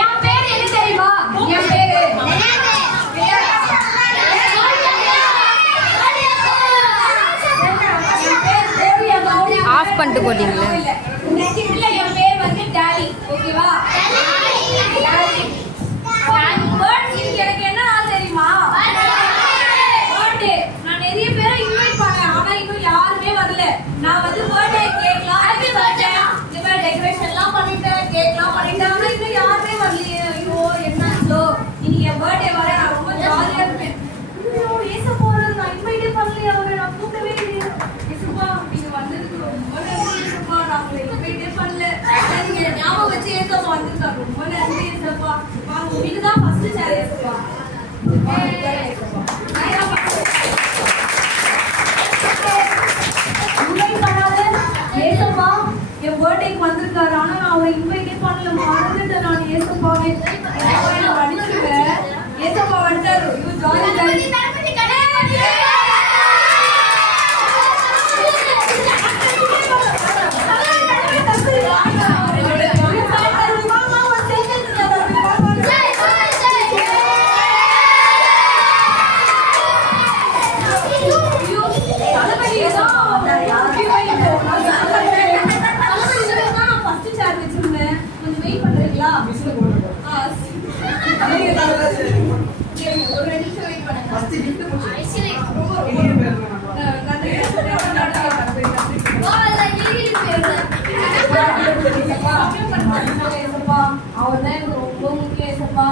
என் பேரு என்ன தெரியுமா? என் பேரு ஆஃப் பண்ணிட்டு போட்டீங்களா? என் பேர் வந்து டாலி. ஓகேவா? எனக்கு என்ன நாள் தெரியுமா? பர்த்டே. நான் நிறைய பேரை இன்வைட் பண்ணேன், ஆனா இன்னும் யாருமே வரல. நான் வந்து பர்த்டே கேக்லாம் டெக்கரேஷன்லாம் பண்ணிட்டேன், கேக்லாம் பண்ணிட்டேன், ஆனா இன்னும் யாருமே வரலையே. ஐயோ என்ன ஸ்லோ. இன்னைக்கு என் பர்த்டே வர நான் ரொம்ப ஜாலியா இருப்பேன். ஐயோ ஏச போறது நான் இன்வைட்டே பண்ணலையே, அவரை நான் கூப்பிடவே இல்லையே. ஏசப்பா நீங்க வந்ததுக்கு ரொம்ப நன்றி ஏசப்பா, நான் உங்களை இன்வைட்டே பண்ணல. நீங்க ஞாபகம் வச்சு ஏசப்பா வந்திருக்காங்க, ரொம்ப நன்றி ஏசப்பா. உங்களுக்கு தான் ஃபர்ஸ்ட் சேர் ஏசப்பா. ஏசப்பா என் பர்த்டேக்கு வந்திருக்காரு, ஆனா நான் அவரை இன்வைட்டே பண்ணல, மறந்துட்டேன் நான் ஏசப்பாவே. அடிச்சுருவேன். ஏசப்பா வந்துட்டாரு. அவர் தான் எனக்கு ரொம்ப முக்கியம் ஏசப்பா.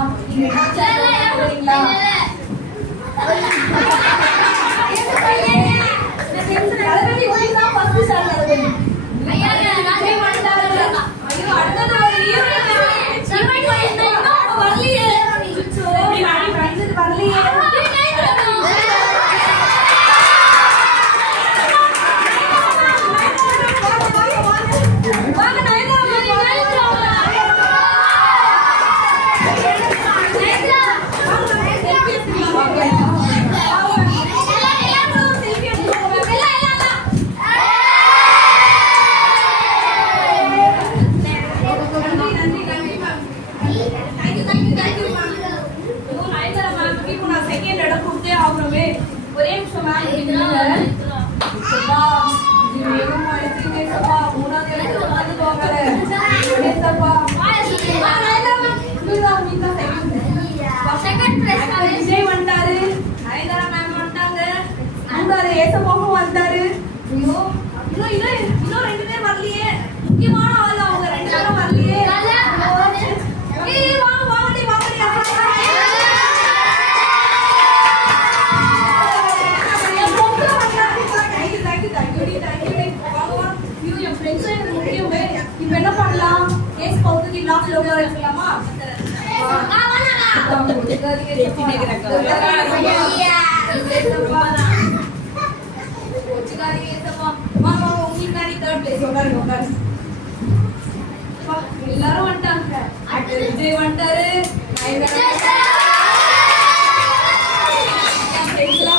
ஒரே நிமிஷம் விஜய் வந்துட்டாரு, நயன்தாரா மேம் வந்துட்டாங்க, ஏசப்பாவும் வந்தாரு. ஐயோ இன்னும் ரெண்டு பேர் வரலையே, முக்கியமான ஆள் அவங்க ரெண்டு பேரும் வரலையே. இப்ப என்ன பண்ணலாம்? கேஸ் பவுத்துக்கு லாஸ்ட்ல உள்ள வைக்கலாமா? எல்லாரும் வந்துட்டாங்க. விஜய் வந்துட்டாரு,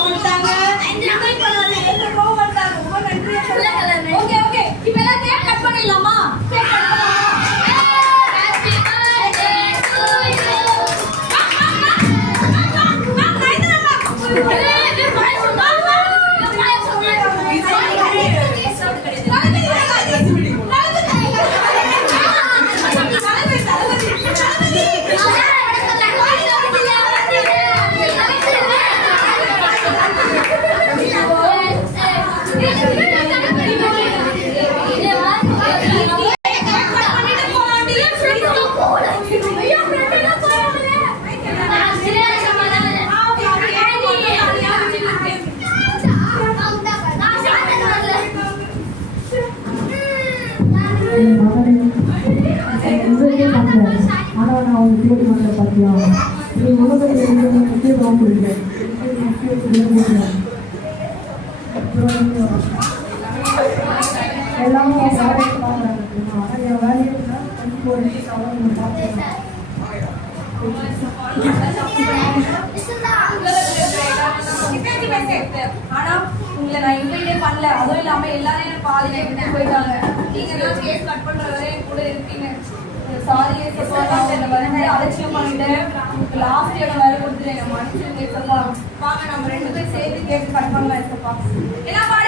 வந்துட்டாங்க. ரொம்ப நன்றி. ஓகே ஓகே, இப்ப எல்லாம் கேக் கட் பண்ணிடலாமா? கேக் கட் பண்ணலாமா? ஆனா உங்களை நான் இன்வைட்டே பண்ணல, அதுவும் இல்லாம எல்லாரும் பாதியில போயிட்டாங்க. நீங்க தான் கேக் கட் பண்ற வரை கூட இருக்கீங்க. சாரி. அலட்சியம் பண்ணிட்டேன். உங்களுக்கு லாஸ்ட் இடம் வேற கொடுத்துட்டேன். மனுஷன் ஏசப்பா வாங்க நம்ம 2 பேரும் சேர்த்து கேட்டு கட் பண்ணலாம் ஏசப்பா. என்ன பாடு